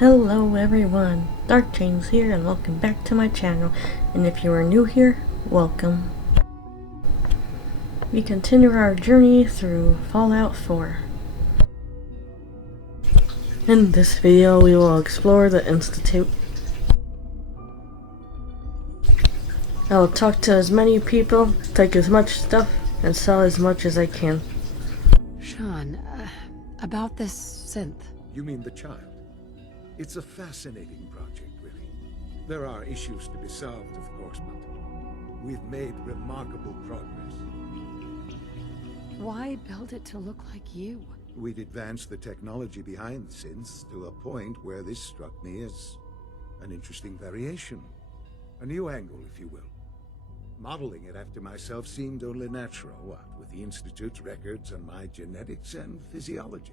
Hello everyone, Dark James here and welcome back to my channel, and if you are new here, welcome. We continue our journey through Fallout 4. In this video we will explore the Institute. I will talk to as many people, take as much stuff, and sell as much as I can. Sean, about this synth. You mean the child? It's a fascinating project, really. There are issues to be solved, of course, but we've made remarkable progress. Why build it to look like you? We'd advanced the technology behind the synths to a point where this struck me as an interesting variation. A new angle, if you will. Modeling it after myself seemed only natural, what with the Institute's records and my genetics and physiology.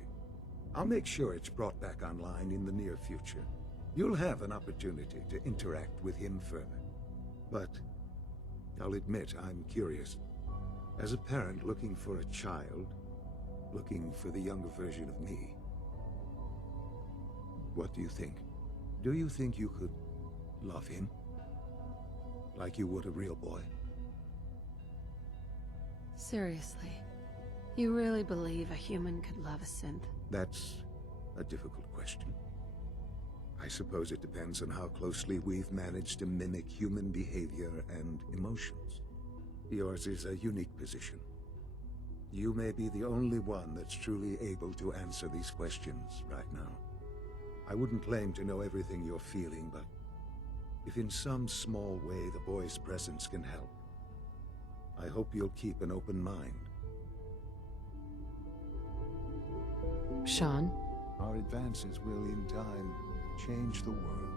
I'll make sure it's brought back online in the near future. You'll have an opportunity to interact with him further. But I'll admit I'm curious. As a parent looking for a child, looking for the younger version of me, what do you think? Do you think you could love him? Like you would a real boy? Seriously, you really believe a human could love a synth? That's a difficult question. I suppose it depends on how closely we've managed to mimic human behavior and emotions. Yours is a unique position. You may be the only one that's truly able to answer these questions right now. I wouldn't claim to know everything you're feeling, but if in some small way the boy's presence can help, I hope you'll keep an open mind. Sean? Our advances will, in time, change the world.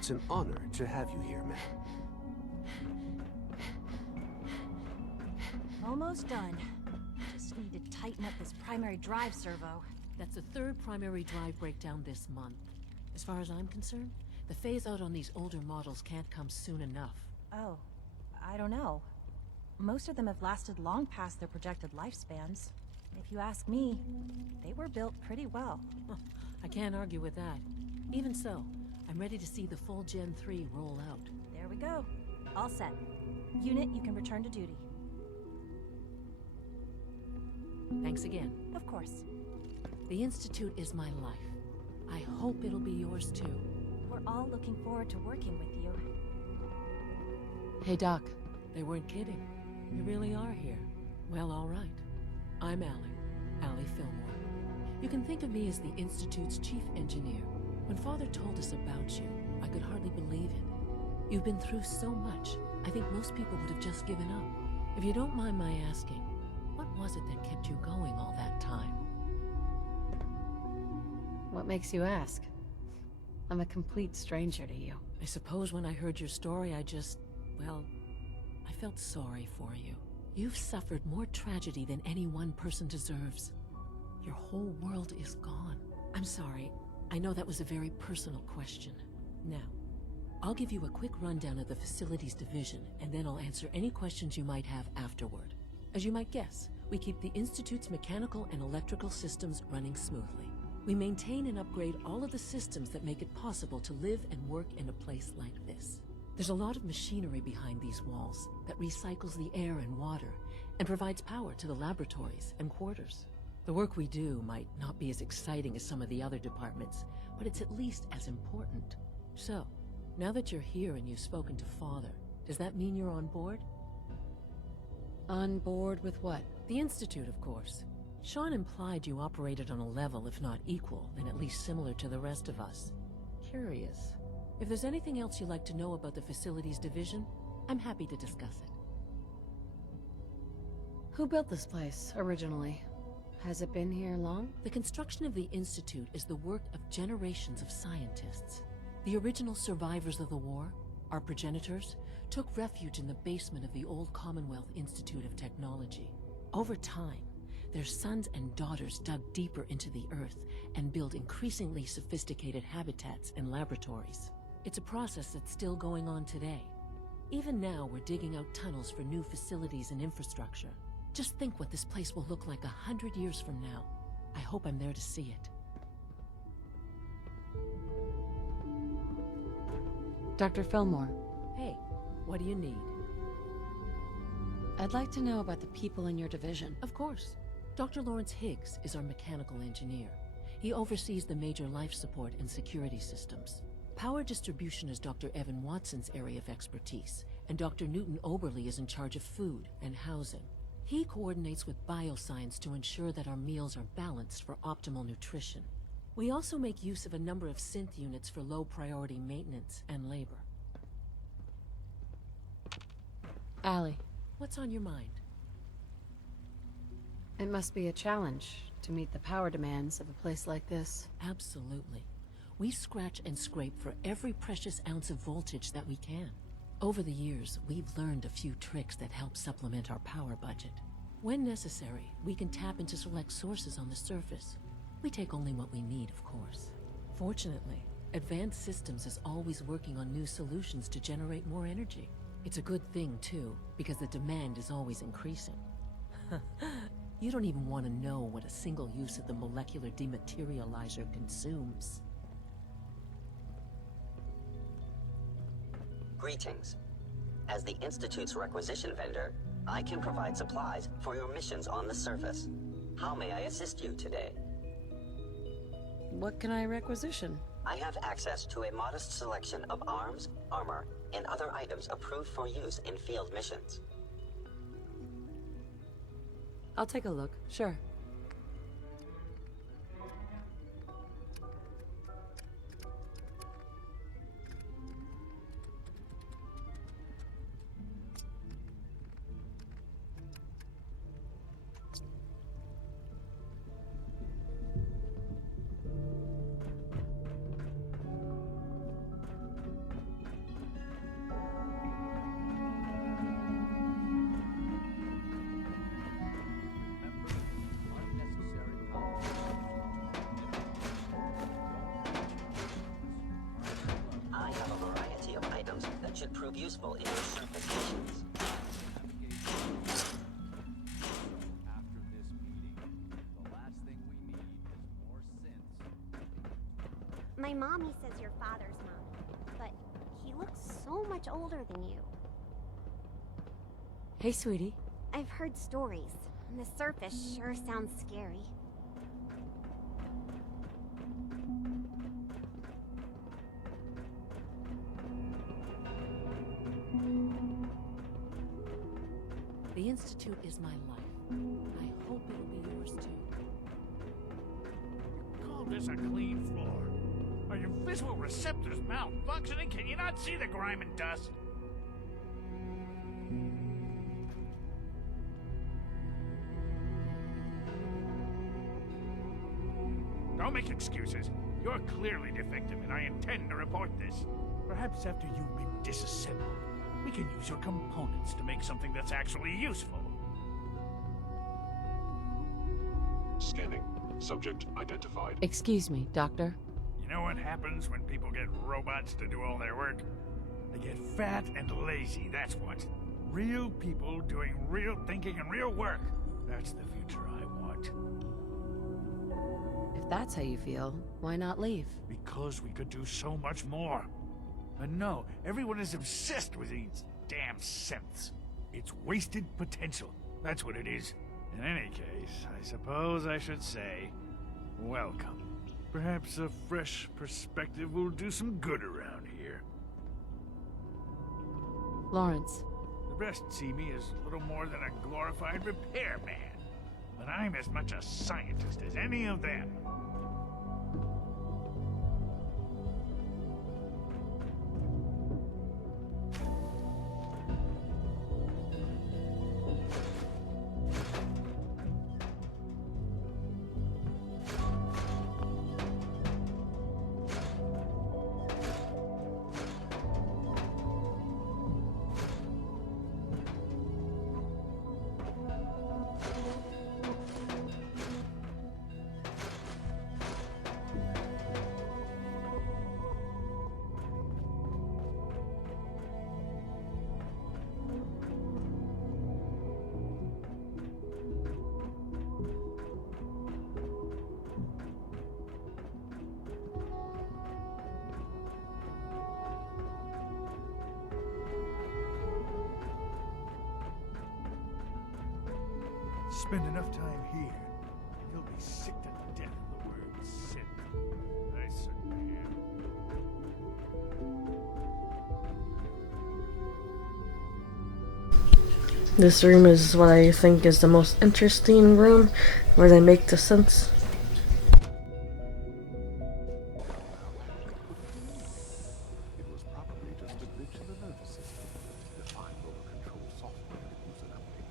It's an honor to have you here, ma'am. Almost done. Just need to tighten up this primary drive servo. That's the third primary drive breakdown this month. As far as I'm concerned, the phase-out on these older models can't come soon enough. Oh, I don't know. Most of them have lasted long past their projected lifespans. If you ask me, they were built pretty well. I can't argue with that. Even so, I'm ready to see the full Gen 3 roll out. There we go. All set. Unit, you can return to duty. Thanks again. Of course. The Institute is my life. I hope it'll be yours too. We're all looking forward to working with you. Hey, Doc. They weren't kidding. You really are here. Well, all right. I'm Allie Fillmore. You can think of me as the Institute's chief engineer. When Father told us about you, I could hardly believe it. You've been through so much, I think most people would have just given up. If you don't mind my asking, what was it that kept you going all that time? What makes you ask? I'm a complete stranger to you. I suppose when I heard your story, I felt sorry for you. You've suffered more tragedy than any one person deserves. Your whole world is gone. I'm sorry. I know that was a very personal question. Now, I'll give you a quick rundown of the Facilities Division, and then I'll answer any questions you might have afterward. As you might guess, we keep the Institute's mechanical and electrical systems running smoothly. We maintain and upgrade all of the systems that make it possible to live and work in a place like this. There's a lot of machinery behind these walls that recycles the air and water and provides power to the laboratories and quarters. The work we do might not be as exciting as some of the other departments, but it's at least as important. So, now that you're here and you've spoken to Father, does that mean you're on board? On board with what? The Institute, of course. Sean implied you operated on a level, if not equal, then at least similar to the rest of us. Curious. If there's anything else you'd like to know about the Facilities Division, I'm happy to discuss it. Who built this place, originally? Has it been here long? The construction of the Institute is the work of generations of scientists. The original survivors of the war, our progenitors, took refuge in the basement of the old Commonwealth Institute of Technology. Over time, their sons and daughters dug deeper into the earth and built increasingly sophisticated habitats and laboratories. It's a process that's still going on today. Even now, we're digging out tunnels for new facilities and infrastructure. Just think what this place will look like 100 years from now. I hope I'm there to see it. Dr. Fillmore, Hey, what do you need? I'd like to know about the people in your division. Of course. Dr. Lawrence Higgs is our mechanical engineer. He oversees the major life support and security systems. Power distribution is Dr. Evan Watson's area of expertise, and Dr. Newton Oberly is in charge of food and housing. He coordinates with bioscience to ensure that our meals are balanced for optimal nutrition. We also make use of a number of synth units for low-priority maintenance and labor. Allie, What's on your mind? it must be a challenge to meet the power demands of a place like this. Absolutely. We scratch and scrape for every precious ounce of voltage that we can. Over the years, we've learned a few tricks that help supplement our power budget. When necessary, we can tap into select sources on the surface. We take only what we need, of course. Fortunately, Advanced Systems is always working on new solutions to generate more energy. It's a good thing, too, because the demand is always increasing. You don't even want to know what a single use of the molecular dematerializer consumes. Greetings. As the Institute's requisition vendor, I can provide supplies for your missions on the surface. How may I assist you today? What can I requisition? I have access to a modest selection of arms, armor, and other items approved for use in field missions. I'll take a look, sure. My mommy says your father's mom, but he looks so much older than you. Hey, sweetie. I've heard stories, and the surface sure sounds scary. The Institute is my life. I hope it'll be yours too. Call this a clean floor? Are your visual receptors malfunctioning? Can you not see the grime and dust? Don't make excuses. You're clearly defective, and I intend to report this. Perhaps after you've been disassembled, we can use your components to make something that's actually useful. Scanning. Subject identified. Excuse me, Doctor. You know what happens when people get robots to do all their work? They get fat and lazy, that's what. Real people doing real thinking and real work. That's the future I want. If that's how you feel, why not leave? Because we could do so much more. And no, everyone is obsessed with these damn synths. It's wasted potential. That's what it is. In any case, I suppose I should say, welcome. Perhaps a fresh perspective will do some good around here. Lawrence. The rest see me as little more than a glorified repairman. But I'm as much a scientist as any of them. Spend enough time here, you'll be sick to death of the word synth. I certainly am. This room is what I think is the most interesting room, where they make the synths. It was probably just a glitch in the nervous system. Defined over control software that was an update.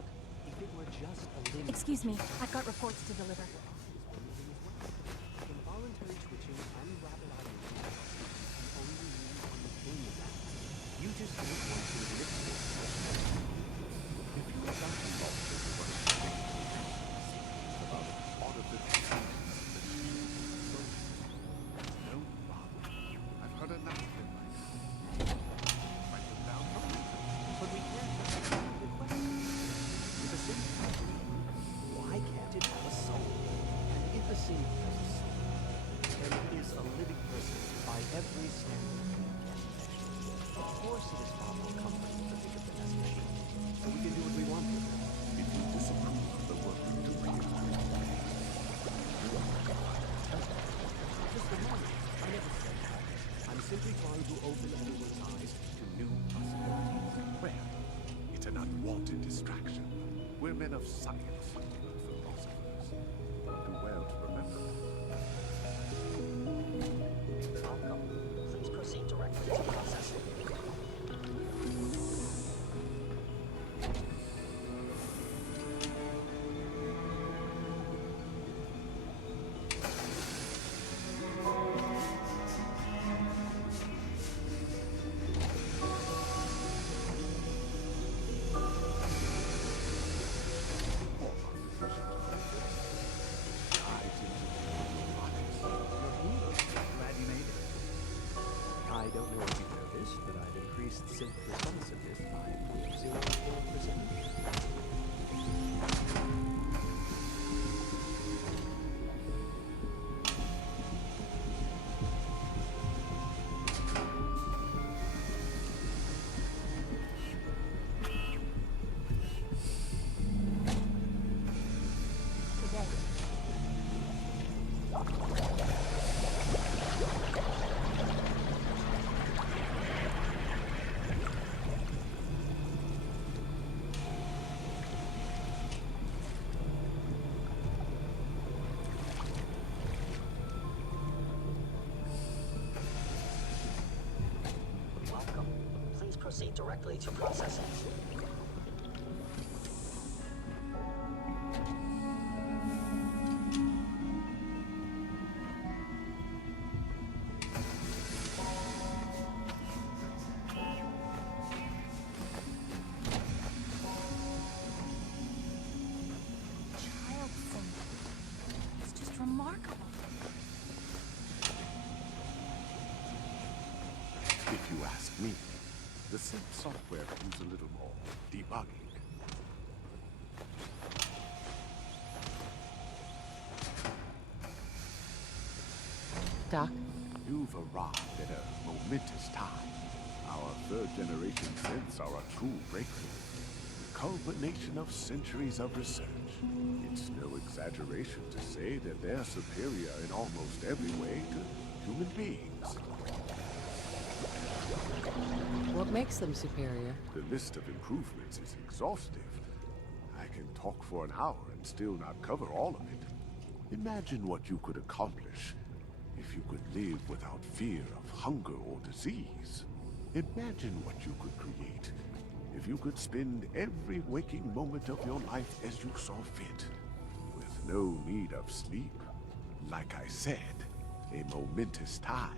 If it were just a little... Excuse me, I've got reports to deliver. Involuntary twitching and rapid eye movement can only mean unobtainium acts. You just don't want to admit this. If you are not involved in the work about artificial no problem. I've heard enough of it. Write them down for me. But we can't just have a question. With a synth company, why can't it have a soul? And if a synth has a soul, then it is a living person by every standard we can. Of course it is far more comfortable to think of them as machines, so we can do what we want with them. If you disapprove of the work to create just a moment, I never said that. I'm simply trying to open everyone's eyes to new possibilities. Well, it's an unwanted distraction. We're men of science, philosophers. Do well to remember. Welcome. Please proceed directly to processing. proceed directly to processing. Child symbol. It's just remarkable. If you ask me, the synth software needs a little more debugging. Doc? You've arrived at a momentous time. Our third-generation synths are a true breakthrough. The culmination of centuries of research. It's no exaggeration to say that they're superior in almost every way to human beings. What makes them superior? The list of improvements is exhaustive. I can talk for an hour and still not cover all of it. Imagine what you could accomplish if you could live without fear of hunger or disease. Imagine what you could create if you could spend every waking moment of your life as you saw fit, with no need of sleep. Like I said, a momentous time.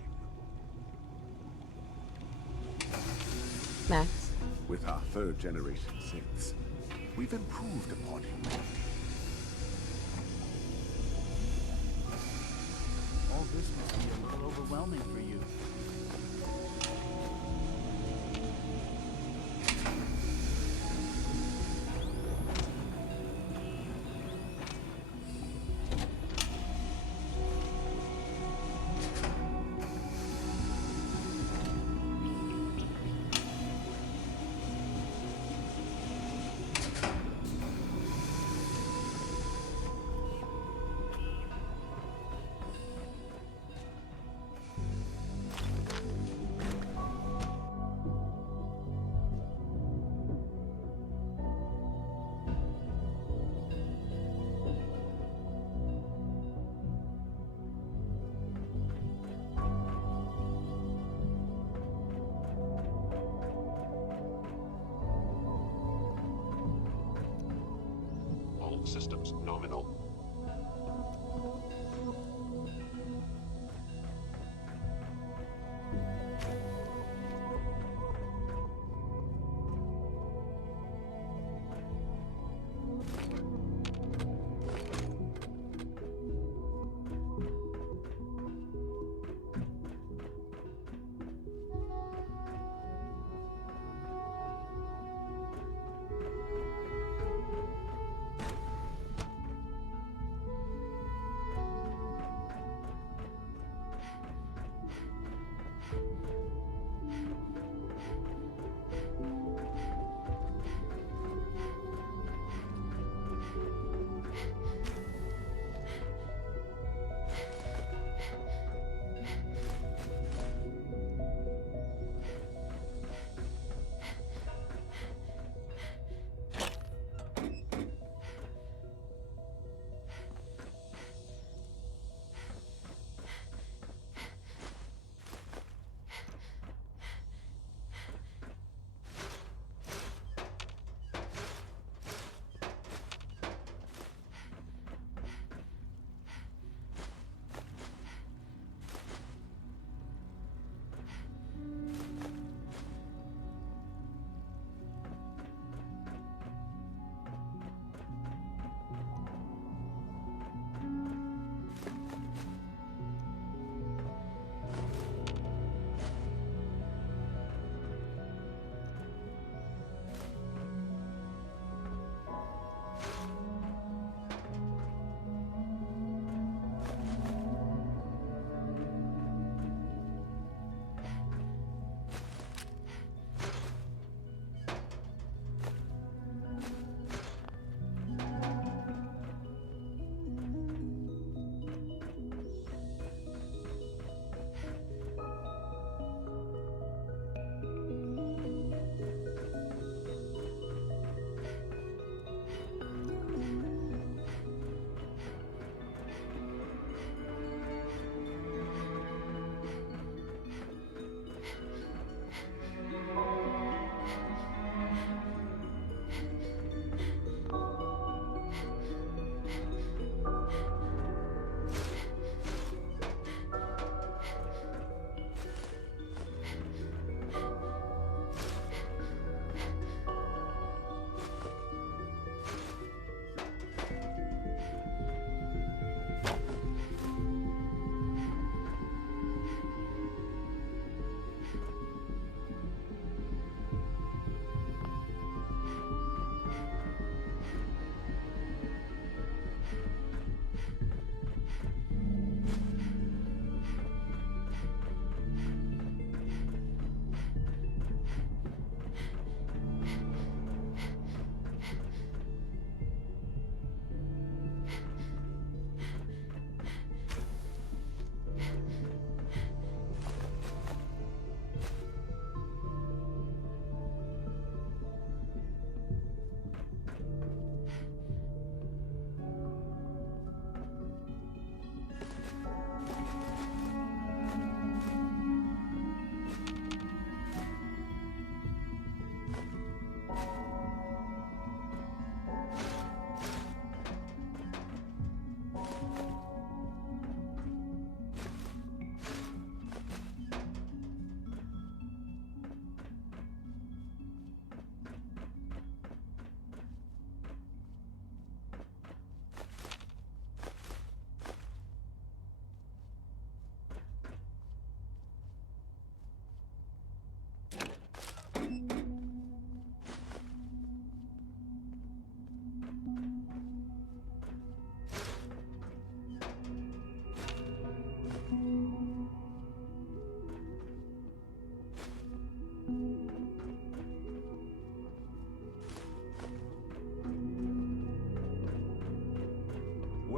Max? With our third-generation synths, we've improved upon humanity. All this must be a little overwhelming for you. All systems nominal.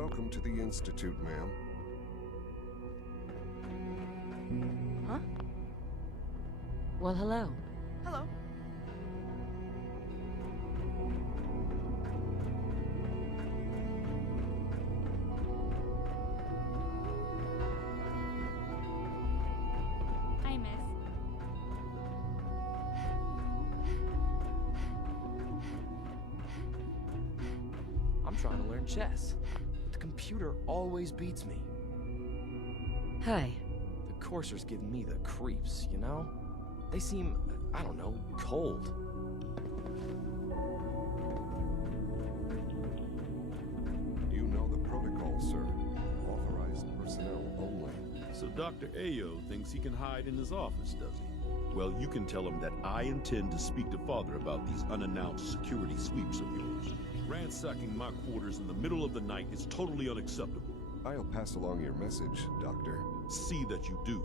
Welcome to the Institute, ma'am. Huh? Well, hello. Hello. Hi, miss. I'm trying to learn chess. The computer always beats me. Hi. The courser's giving me the creeps, you know? They seem, I don't know, cold. You know the protocol, sir. Authorized personnel only. So Dr. Ayo thinks he can hide in his office, does he? Well, you can tell him that I intend to speak to Father about these unannounced security sweeps of yours. Ransacking my quarters in the middle of the night is totally unacceptable. I'll pass along your message, Doctor. See that you do.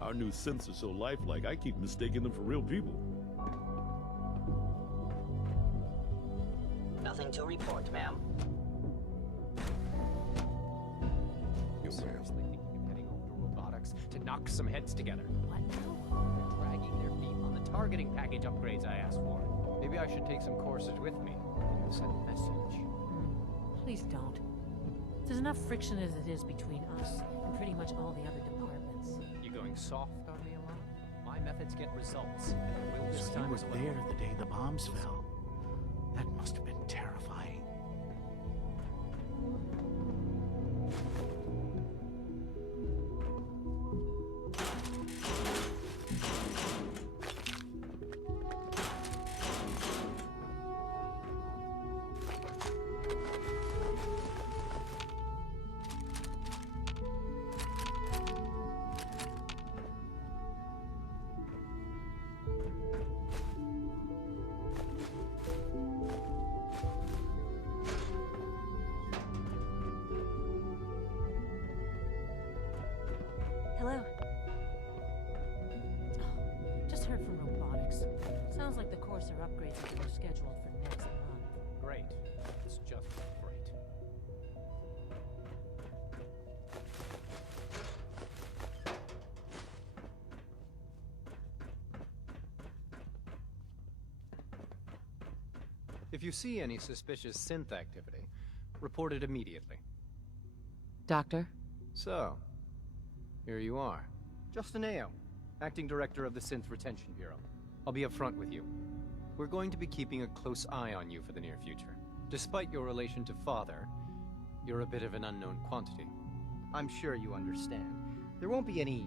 Our new synths are so lifelike, I keep mistaking them for real people. Nothing to report, ma'am. You, Seriously thinking of heading over to robotics to knock some heads together. What now? They're dragging their feet on the targeting package upgrades I asked for. Maybe I should take some courses with me. Send a message. Please don't. There's enough friction as it is between us and pretty much all the other departments. You going soft on me, Alana? My methods get results, and I will this So time you were as well. there the day the bombs fell. That must have been terrifying. Hello. Just heard from robotics. Sounds like the Corsair upgrades are scheduled for next month. Great. It's just great. If you see any suspicious synth activity, report it immediately. Doctor? So, here you are. Justin Ayo, Acting Director of the Synth Retention Bureau. I'll be upfront with you. We're going to be keeping a close eye on you for the near future. Despite your relation to Father, you're a bit of an unknown quantity. I'm sure you understand. There won't be any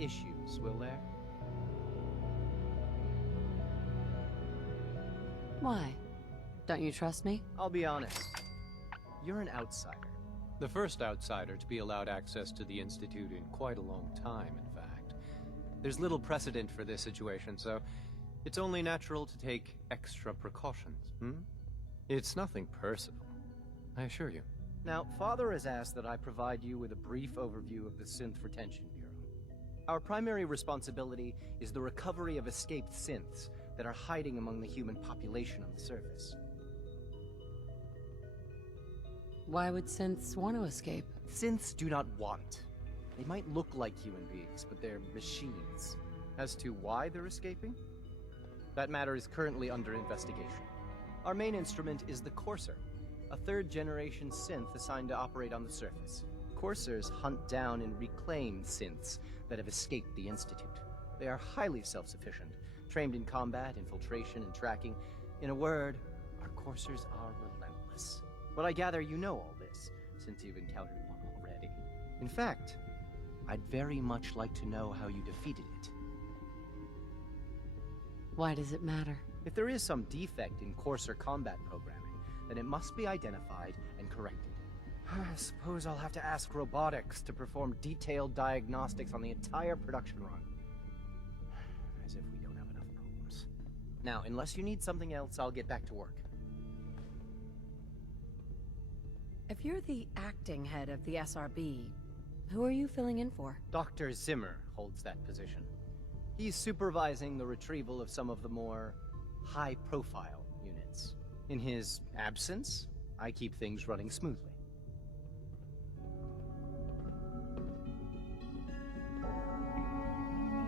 issues, will there? Why? Don't you trust me? I'll be honest. You're an outsider. The first outsider to be allowed access to the Institute in quite a long time, in fact. There's little precedent for this situation, so it's only natural to take extra precautions, It's nothing personal, I assure you. Now, Father has asked that I provide you with a brief overview of the Synth Retention Bureau. Our primary responsibility is the recovery of escaped synths that are hiding among the human population on the surface. Why would synths want to escape? Synths do not want. They might look like human beings, but they're machines. As to why they're escaping? That matter is currently under investigation. Our main instrument is the Corsair, a third-generation synth assigned to operate on the surface. Coursers hunt down and reclaim synths that have escaped the Institute. They are highly self-sufficient, trained in combat, infiltration, and tracking. In a word, our Coursers are relentless. But I gather you know all this, since you've encountered one already. In fact, I'd very much like to know how you defeated it. Why does it matter? If there is some defect in Corsair combat programming, then it must be identified and corrected. I suppose I'll have to ask robotics to perform detailed diagnostics on the entire production run. As if we don't have enough problems. Now, unless you need something else, I'll get back to work. If you're the acting head of the SRB, who are you filling in for? Dr. Zimmer holds that position. He's supervising the retrieval of some of the more high-profile units. In his absence, I keep things running smoothly.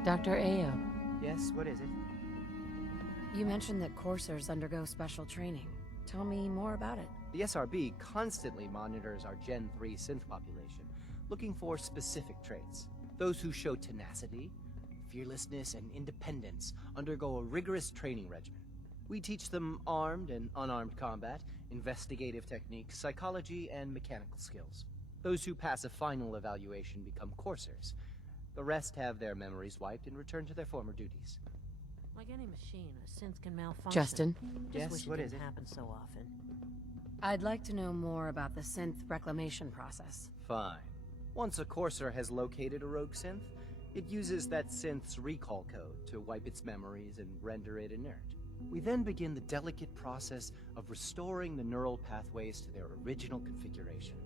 Dr. Ayo. Yes, what is it? You mentioned that coursers undergo special training. Tell me more about it. The SRB constantly monitors our Gen 3 synth population, looking for specific traits. Those who show tenacity, fearlessness, and independence undergo a rigorous training regimen. We teach them armed and unarmed combat, investigative techniques, psychology, and mechanical skills. Those who pass a final evaluation become coursers. The rest have their memories wiped and return to their former duties. Like any machine, a synth can malfunction. Justin? Just Yes, wish what it is didn't it? happen so often. I'd like to know more about the synth reclamation process. Fine. Once a courser has located a rogue synth, it uses that synth's recall code to wipe its memories and render it inert. We then begin the delicate process of restoring the neural pathways to their original configuration.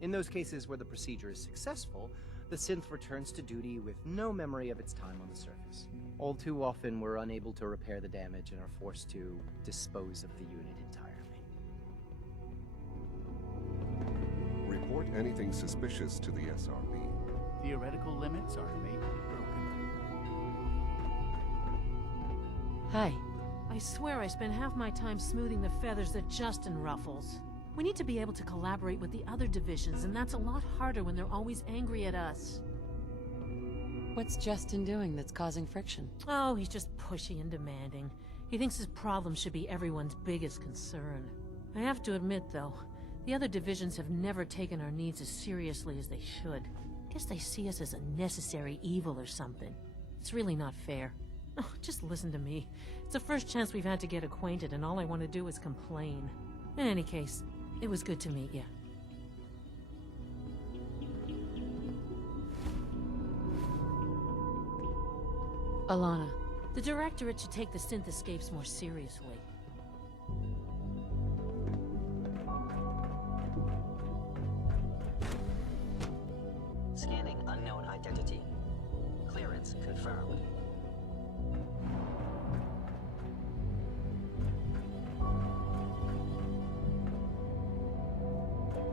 In those cases where the procedure is successful, the synth returns to duty with no memory of its time on the surface. All too often, we're unable to repair the damage and are forced to dispose of the unit entirely. Report anything suspicious to the SRB. Theoretical limits are made to be broken. Hi. I swear I spend half my time smoothing the feathers that Justin ruffles. We need to be able to collaborate with the other divisions, and that's a lot harder when they're always angry at us. What's Justin doing that's causing friction? Oh, he's just pushy and demanding. He thinks his problem should be everyone's biggest concern. I have to admit, though, the other divisions have never taken our needs as seriously as they should. Guess they see us as a necessary evil or something. It's really not fair. Oh, just listen to me. It's the first chance we've had to get acquainted, and all I want to do is complain. In any case, it was good to meet you. Alana. The Directorate should take the synth escapes more seriously. Scanning unknown identity. Clearance confirmed.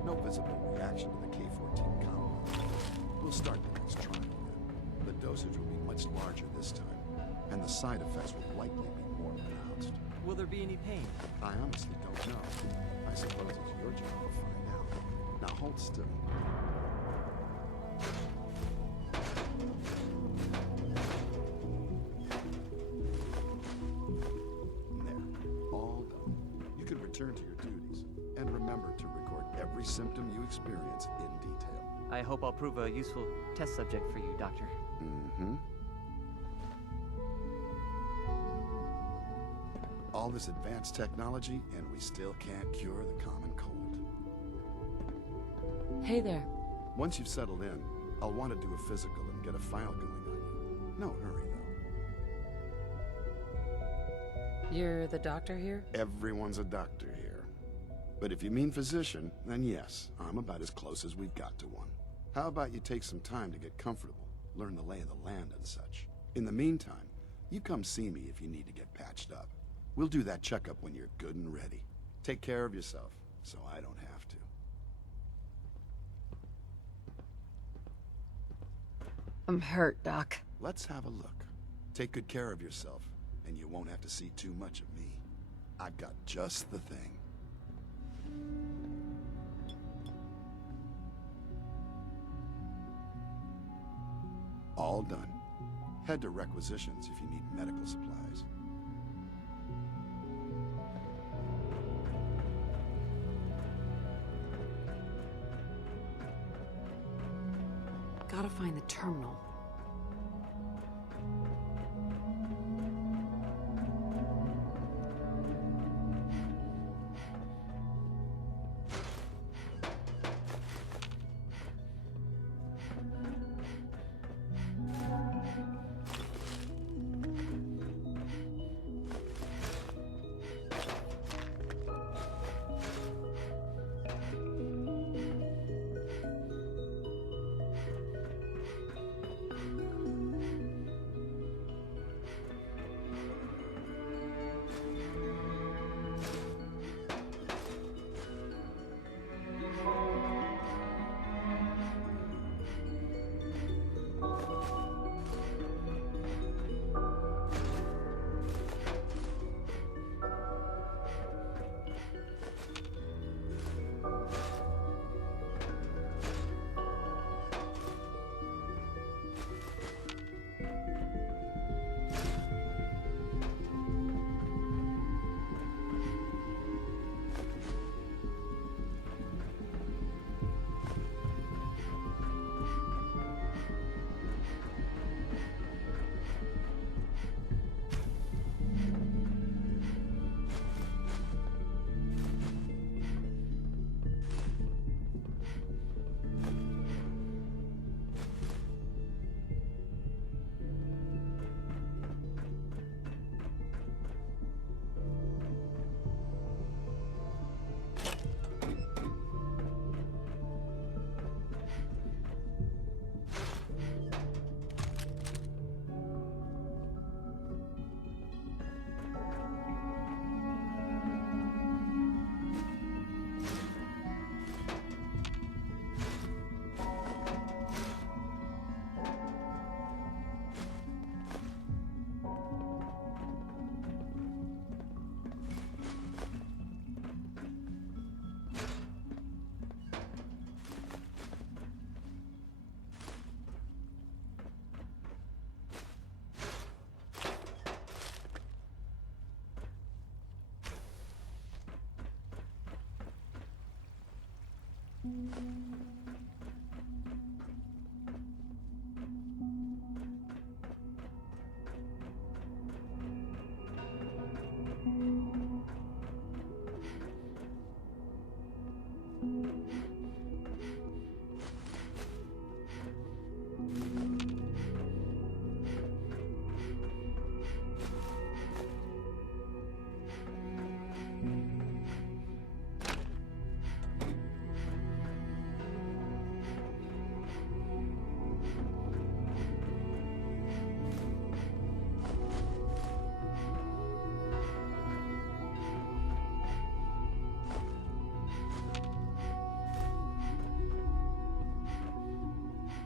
No visible reaction to the K-14 compound. We'll start the next trial then. The dosage will be much larger this time, and the side effects will likely be more pronounced. Will there be any pain? I honestly don't know. I suppose it's your job to find out. Now hold still. There. All done. You can return to your duties. And remember to record every symptom you experience in detail. I hope I'll prove a useful test subject for you, Doctor. Mm-hmm. All this advanced technology, and we still can't cure the common cold. Hey there. Once you've settled in, I'll want to do a physical and get a file going on you. No hurry, though. You're the doctor here? Everyone's a doctor here. But if you mean physician, then yes, I'm about as close as we've got to one. How about you take some time to get comfortable, learn the lay of the land and such. In the meantime, you come see me if you need to get patched up. We'll do that checkup when you're good and ready. Take care of yourself, so I don't have to. I'm hurt, Doc. Let's have a look. Take good care of yourself, and you won't have to see too much of me. I've got just the thing. All done. Head to requisitions if you need medical supplies. Gotta find the terminal.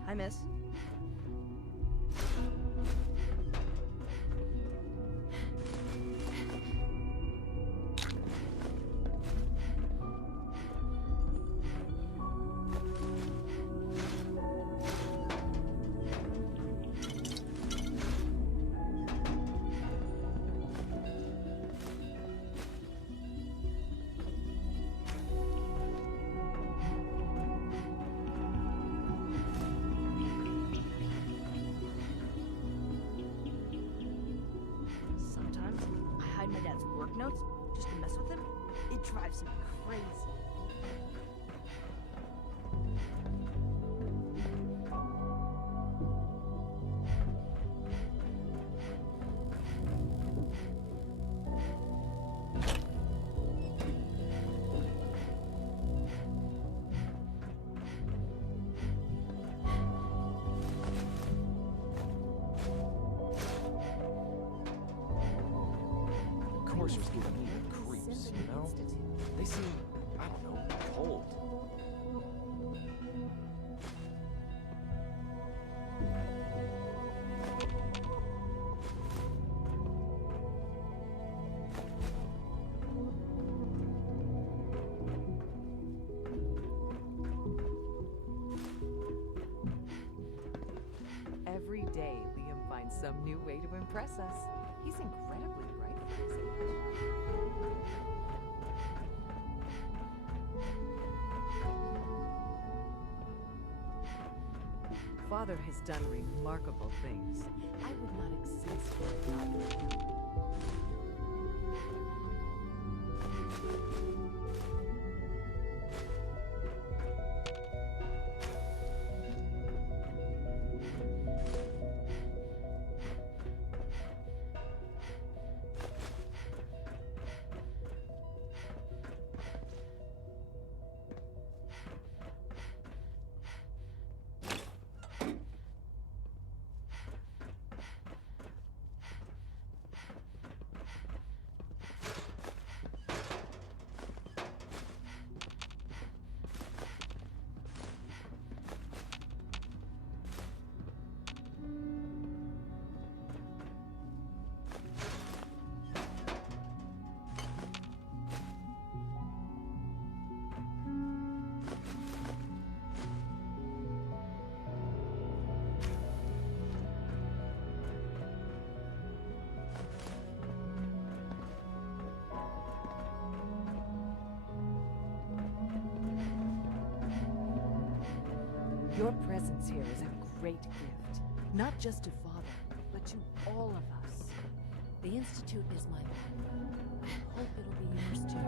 Hi, miss. Sometimes I hide my dad's work notes just to mess with him. It drives me crazy. Courser's giving me the creeps, you know? They seem, I don't know, cold. Every day, Liam finds some new way to impress us. He's incredibly bright for his age. Father has done remarkable things. I would not exist without him. Your presence here is a great gift, not just to Father, but to all of us. The Institute is my home. I hope it'll be yours too.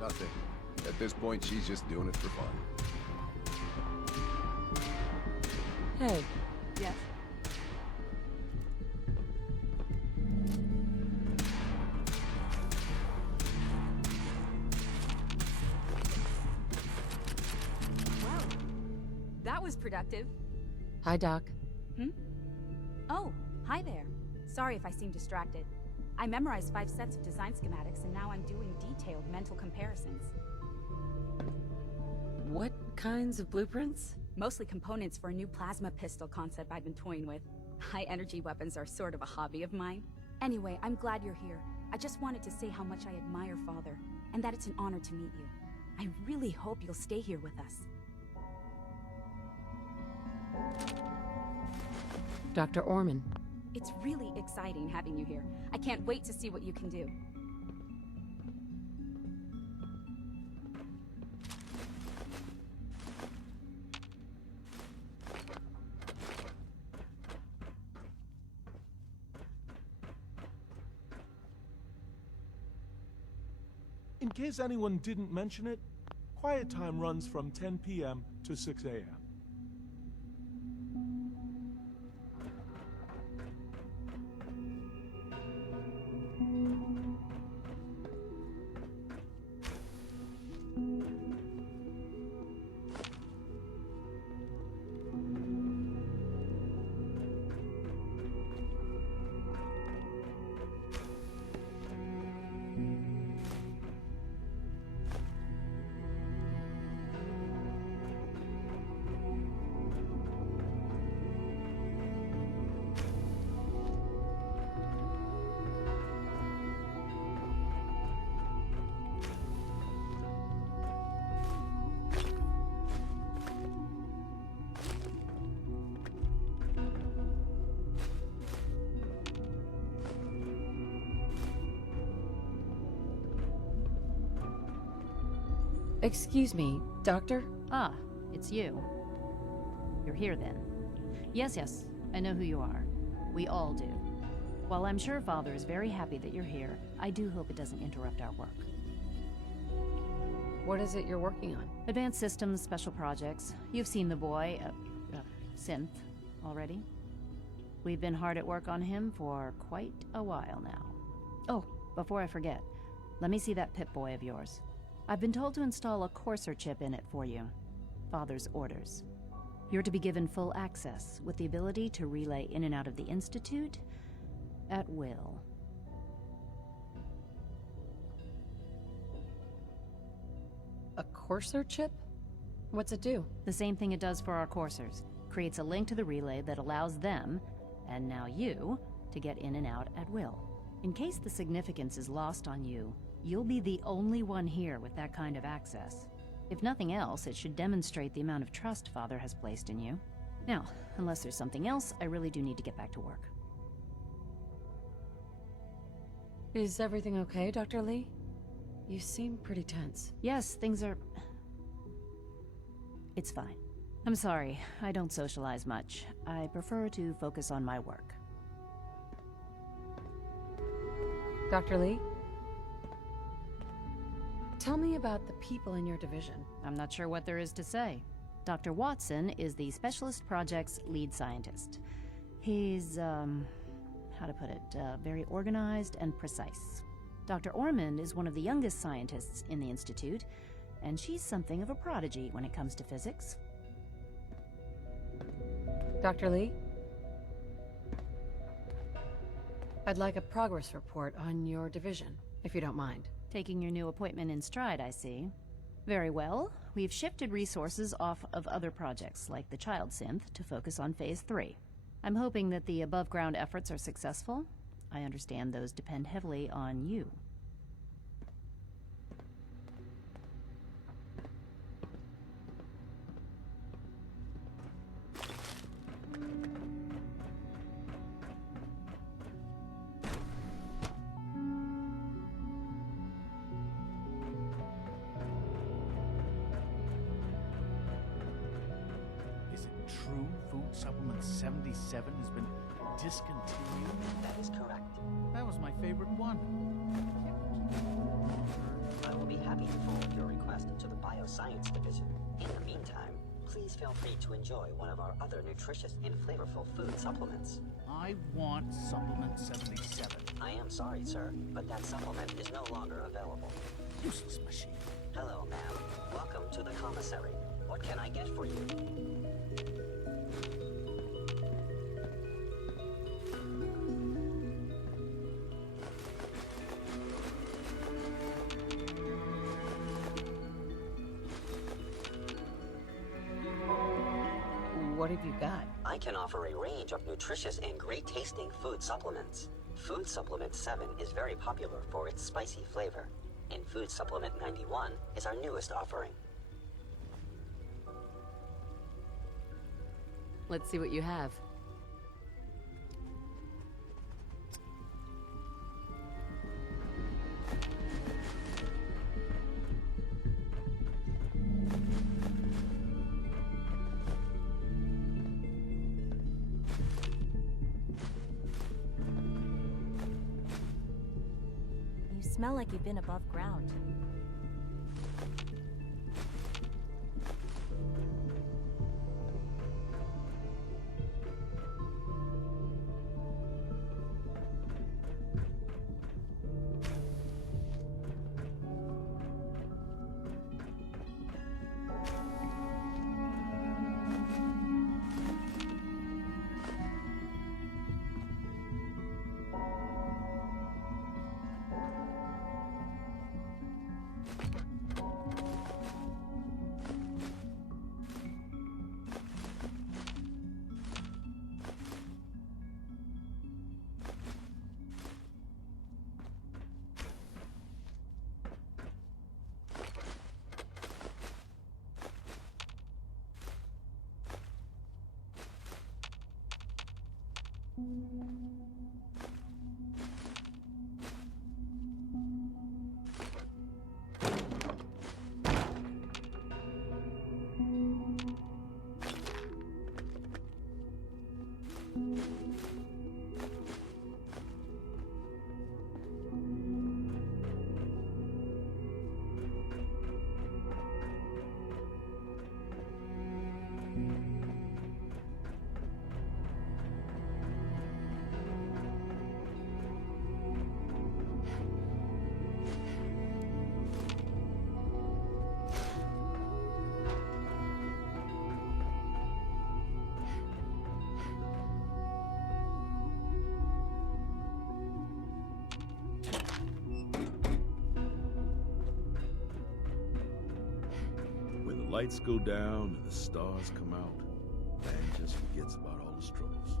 Nothing. At this point, she's just doing it for fun. Hey. Yes? was productive. Hi, Doc. Oh, hi there. Sorry if I seem distracted. I memorized 5 sets of design schematics, and now I'm doing detailed mental comparisons. What kinds of blueprints? Mostly components for a new plasma pistol concept I've been toying with. High-energy weapons are sort of a hobby of mine. Anyway, I'm glad you're here. I just wanted to say how much I admire Father, and that it's an honor to meet you. I really hope you'll stay here with us. Dr. Orman. It's really exciting having you here. I can't wait to see what you can do. In case anyone didn't mention it, quiet time runs from 10 p.m. to 6 a.m. Excuse me, Doctor? Ah, it's you. You're here then. Yes, I know who you are. We all do. While I'm sure Father is very happy that you're here, I do hope it doesn't interrupt our work. What is it you're working on? Advanced systems, special projects. You've seen the boy, Synth, already. We've been hard at work on him for quite a while now. Oh, before I forget, let me see that Pip-Boy of yours. I've been told to install a Courser chip in it for you. Father's orders. You're to be given full access, with the ability to relay in and out of the Institute at will. A Courser chip? What's it do? The same thing it does for our coursers. Creates a link to the relay that allows them, and now you, to get in and out at will. In case the significance is lost on you, you'll be the only one here with that kind of access. If nothing else, it should demonstrate the amount of trust Father has placed in you. Now, unless there's something else, I really do need to get back to work. Is everything okay, Dr. Lee? You seem pretty tense. Yes, things are... It's fine. I'm sorry, I don't socialize much. I prefer to focus on my work. Dr. Lee? Tell me about the people in your division. I'm not sure what there is to say. Dr. Watson is the Specialist Project's lead scientist. He's, how to put it, very organized and precise. Dr. Ormond is one of the youngest scientists in the Institute, and she's something of a prodigy when it comes to physics. Dr. Lee? I'd like a progress report on your division, if you don't mind. Taking your new appointment in stride, I see. Very well. We've shifted resources off of other projects, like the Child Synth, to focus on Phase 3. I'm hoping that the above-ground efforts are successful. I understand those depend heavily on you. Food Supplement 77 has been discontinued? That is correct. That was my favorite one. I will be happy to forward your request to the Bioscience Division. In the meantime, please feel free to enjoy one of our other nutritious and flavorful food supplements. I want Supplement 77. I am sorry, sir, but that supplement is no longer available. Useless machine. Hello, ma'am. Welcome to the commissary. What can I get for you? What have you got? I can offer a range of nutritious and great-tasting food supplements. Food Supplement 7 is very popular for its spicy flavor, and Food Supplement 91 is our newest offering. Let's see what you have. You smell like you've been above ground. When the lights go down and the stars come out, man just forgets about all his troubles.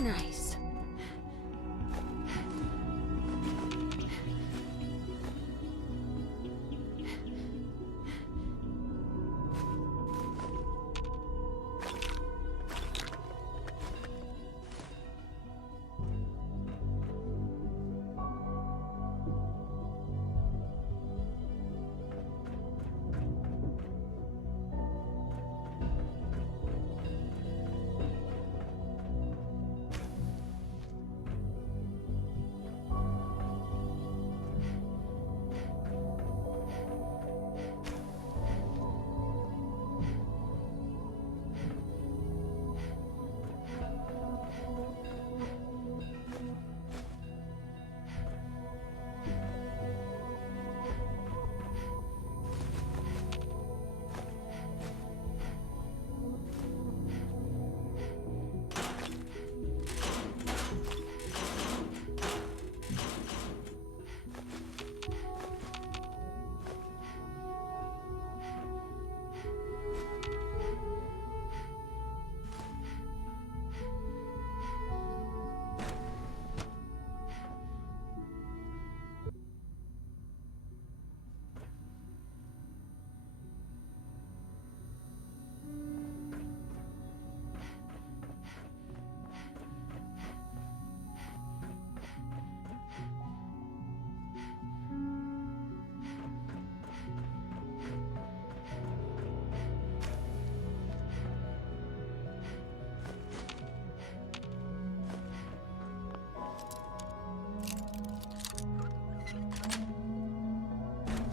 Nice.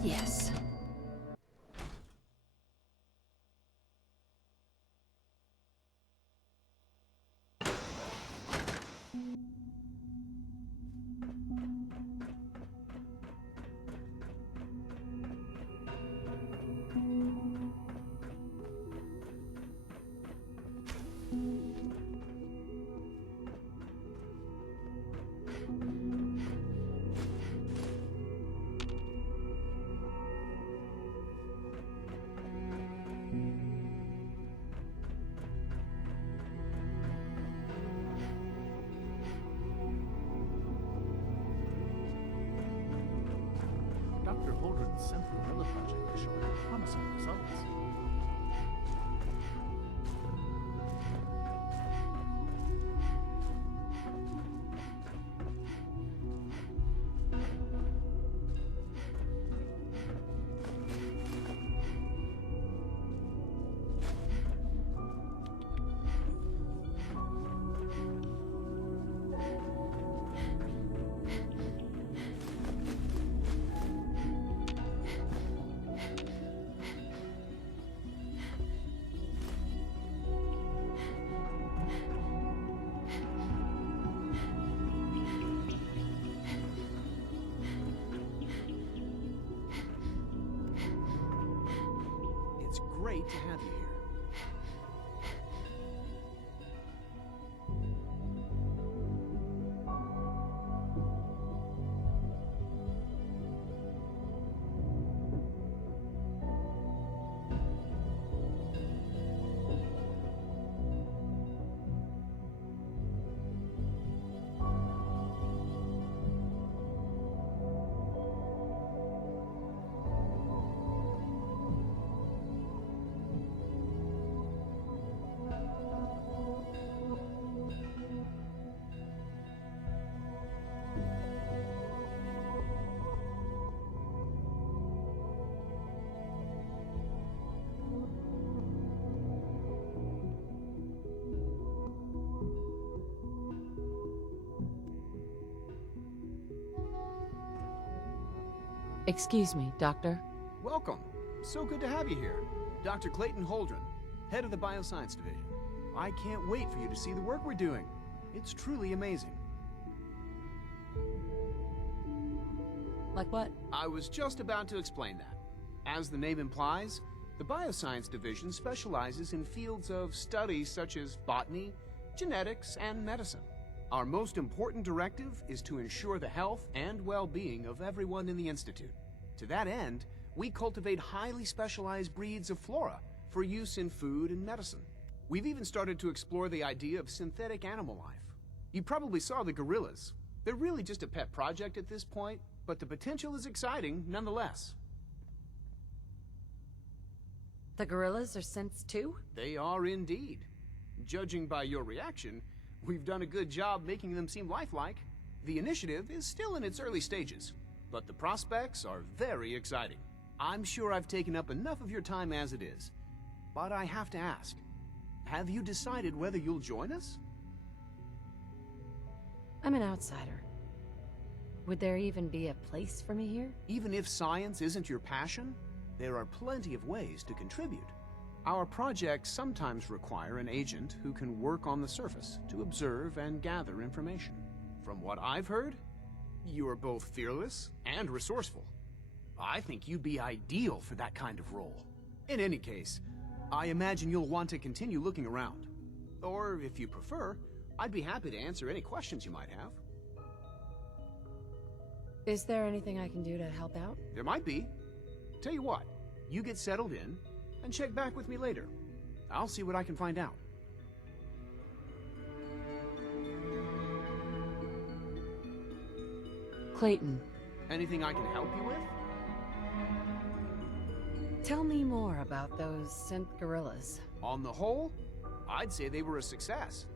Yes. Dr. Holdren's Synth Gorilla project is showing promising results. It's great to have you here. Excuse me, Doctor. Welcome. So good to have you here. Dr. Clayton Holdren, head of the Bioscience Division. I can't wait for you to see the work we're doing. It's truly amazing. Like what? I was just about to explain that. As the name implies, the Bioscience Division specializes in fields of study such as botany, genetics, and medicine. Our most important directive is to ensure the health and well-being of everyone in the Institute. To that end, we cultivate highly specialized breeds of flora for use in food and medicine. We've even started to explore the idea of synthetic animal life. You probably saw the gorillas. They're really just a pet project at this point, but the potential is exciting nonetheless. The gorillas are synths too? They are indeed. Judging by your reaction, we've done a good job making them seem lifelike. The initiative is still in its early stages, but the prospects are very exciting. I'm sure I've taken up enough of your time as it is, but I have to ask, have you decided whether you'll join us? I'm an outsider. Would there even be a place for me here? Even if science isn't your passion, there are plenty of ways to contribute. Our projects sometimes require an agent who can work on the surface to observe and gather information. From what I've heard, you are both fearless and resourceful. I think you'd be ideal for that kind of role. In any case, I imagine you'll want to continue looking around. Or, if you prefer, I'd be happy to answer any questions you might have. Is there anything I can do to help out? There might be. Tell you what, you get settled in, and check back with me later. I'll see what I can find out. Clayton. Anything I can help you with? Tell me more about those synth gorillas. On the whole, I'd say they were a success.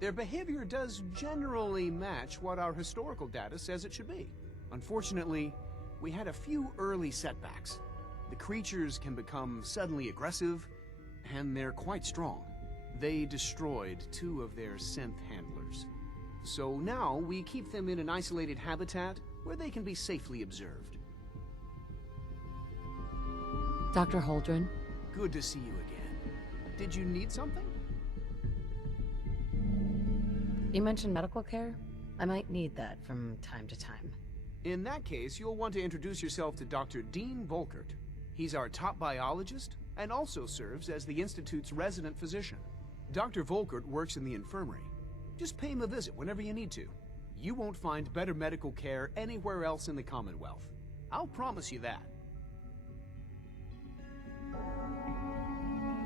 Their behavior does generally match what our historical data says it should be. Unfortunately, we had a few early setbacks. The creatures can become suddenly aggressive, and they're quite strong. They destroyed 2 of their synth handlers. So now we keep them in an isolated habitat where they can be safely observed. Dr. Holdren? Good to see you again. Did you need something? You mentioned medical care? I might need that from time to time. In that case, you'll want to introduce yourself to Dr. Dean Volkert. He's our top biologist and also serves as the Institute's resident physician. Dr. Volkert works in the infirmary. Just pay him a visit whenever you need to. You won't find better medical care anywhere else in the Commonwealth. I'll promise you that.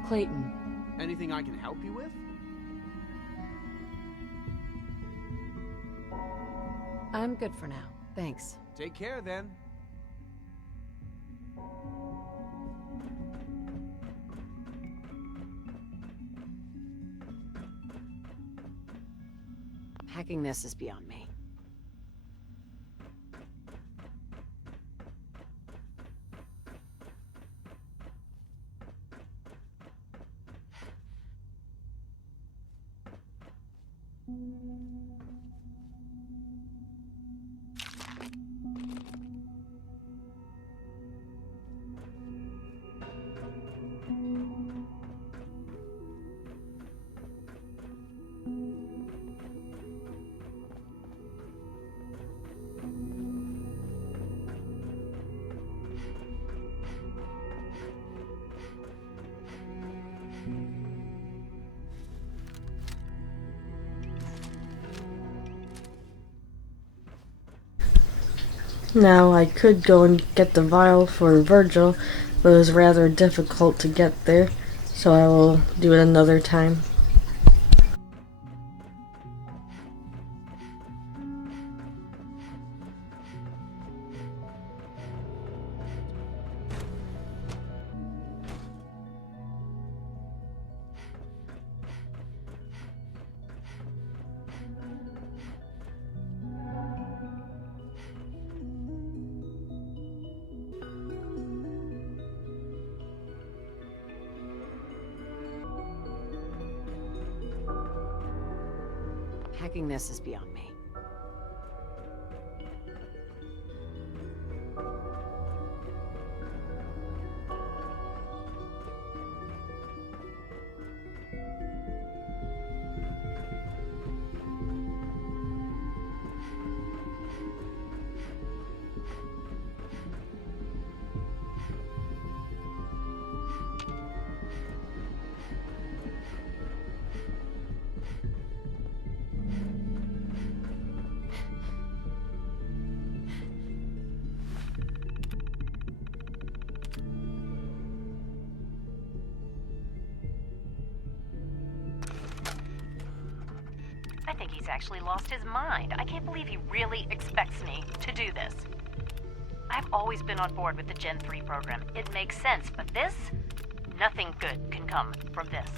Clayton. Anything I can help you with? I'm good for now. Thanks. Take care, then. Hacking this is beyond me. Now, I could go and get the vial for Virgil, but it was rather difficult to get there, so I will do it another time. Hacking this is beyond me. he's actually lost his mind. I can't believe he really expects me to do this. I've always been on board with the Gen 3 program. It makes sense, but this? Nothing good can come from this.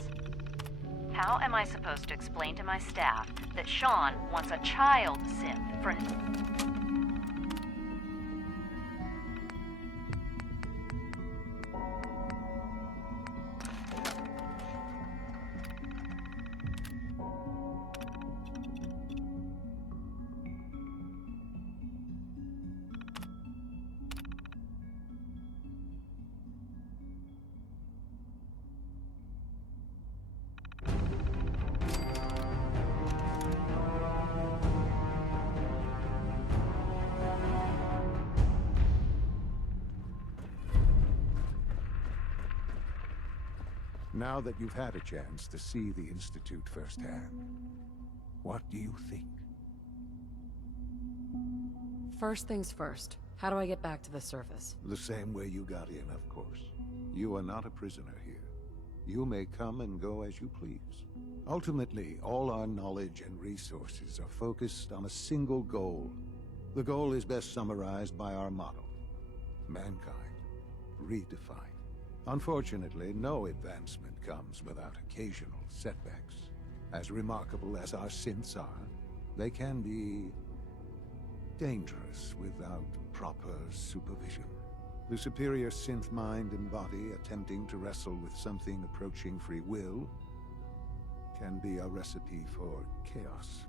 How am I supposed to explain to my staff that Sean wants a child synth for... Now that you've had a chance to see the Institute firsthand, what do you think? First things first. How do I get back to the surface? The same way you got in, of course. You are not a prisoner here. You may come and go as you please. Ultimately, all our knowledge and resources are focused on a single goal. The goal is best summarized by our motto: mankind redefined. Unfortunately, no advancement comes without occasional setbacks. As remarkable as our synths are, they can be dangerous without proper supervision. The superior synth mind and body attempting to wrestle with something approaching free will can be a recipe for chaos.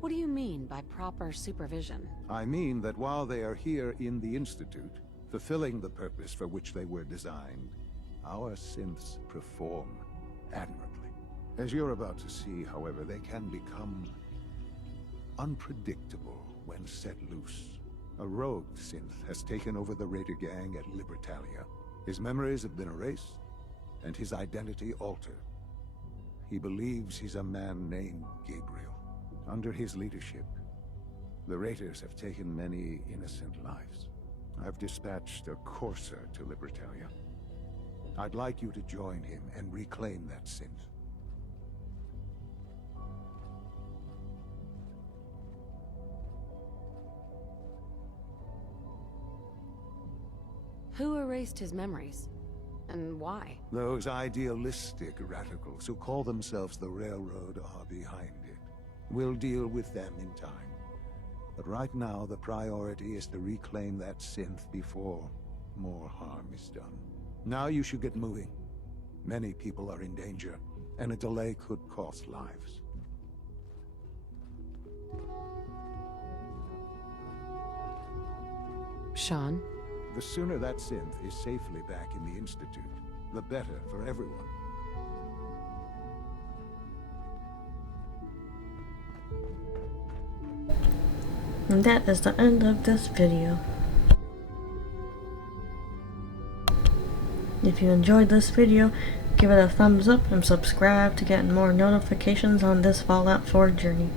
What do you mean by proper supervision? I mean that while they are here in the Institute, fulfilling the purpose for which they were designed, our synths perform admirably. As you're about to see, however, they can become unpredictable when set loose. A rogue synth has taken over the Raider gang at Libertalia. His memories have been erased, and his identity altered. He believes he's a man named Gabriel. Under his leadership, the Raiders have taken many innocent lives. I've dispatched a courser to Libertalia. I'd like you to join him and reclaim that synth. Who erased his memories? And why? Those idealistic radicals who call themselves the Railroad are behind it. We'll deal with them in time. But right now, the priority is to reclaim that synth before more harm is done. Now you should get moving. Many people are in danger, and a delay could cost lives. Sean? The sooner that synth is safely back in the Institute, the better for everyone. And that is the end of this video. If you enjoyed this video, give it a thumbs up and subscribe to get more notifications on this Fallout 4 journey.